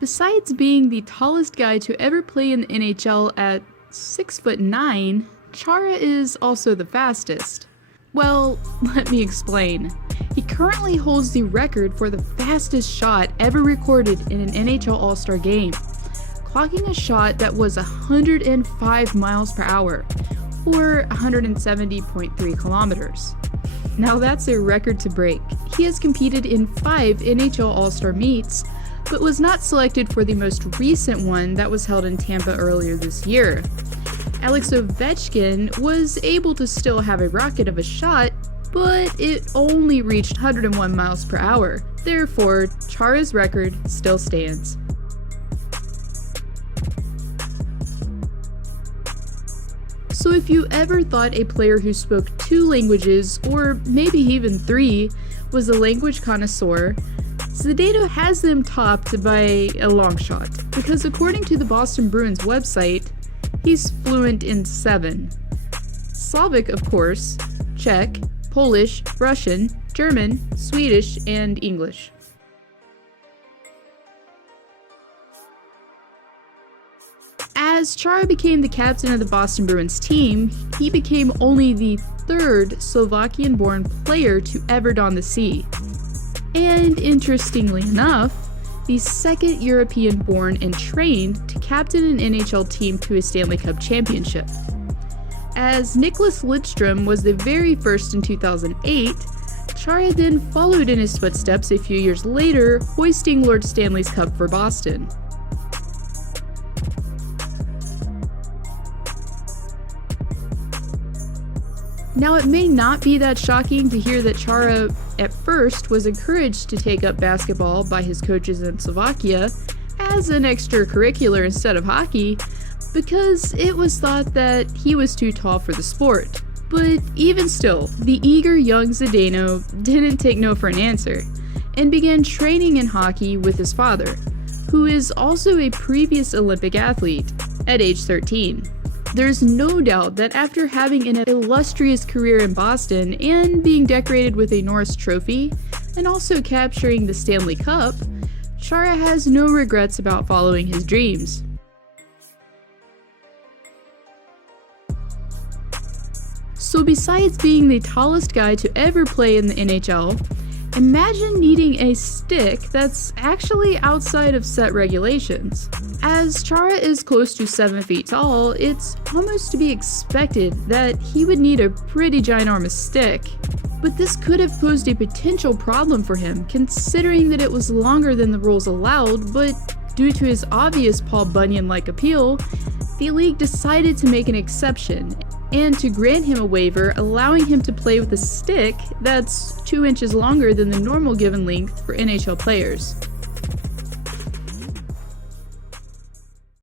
Besides being the tallest guy to ever play in the NHL at 6'9", Chara is also the fastest. Well, let me explain. He currently holds the record for the fastest shot ever recorded in an NHL All-Star game, clocking a shot that was 105 miles per hour, or 170.3 kilometers. Now that's a record to break. He has competed in 5 NHL All-Star meets, but was not selected for the most recent one that was held in Tampa earlier this year. Alex Ovechkin was able to still have a rocket of a shot, but it only reached 101 miles per hour. Therefore, Chara's record still stands. So if you ever thought a player who spoke 2 languages, or maybe even 3, was a language connoisseur, Zdeno has them topped by a long shot, because according to the Boston Bruins website, he's fluent in 7. Slavic, of course, Czech, Polish, Russian, German, Swedish, and English. As Chara became the captain of the Boston Bruins team, he became only the 3rd Slovakian-born player to ever don the C. And interestingly enough, the 2nd European-born and trained to captain an NHL team to a Stanley Cup championship. As Nicklas Lidstrom was the very first in 2008, Chara then followed in his footsteps a few years later, hoisting Lord Stanley's Cup for Boston. Now, it may not be that shocking to hear that Chara at first was encouraged to take up basketball by his coaches in Slovakia as an extracurricular instead of hockey, because it was thought that he was too tall for the sport. But even still, the eager young Zdeno didn't take no for an answer, and began training in hockey with his father, who is also a previous Olympic athlete, at age 13. There's no doubt that after having an illustrious career in Boston and being decorated with a Norris Trophy, and also capturing the Stanley Cup, Chara has no regrets about following his dreams. So besides being the tallest guy to ever play in the NHL, imagine needing a stick that's actually outside of set regulations. As Chara is close to 7 feet tall, it's almost to be expected that he would need a pretty ginormous stick. But this could have posed a potential problem for him, considering that it was longer than the rules allowed, but due to his obvious Paul Bunyan-like appeal, the league decided to make an exception, and to grant him a waiver allowing him to play with a stick that's 2 inches longer than the normal given length for NHL players.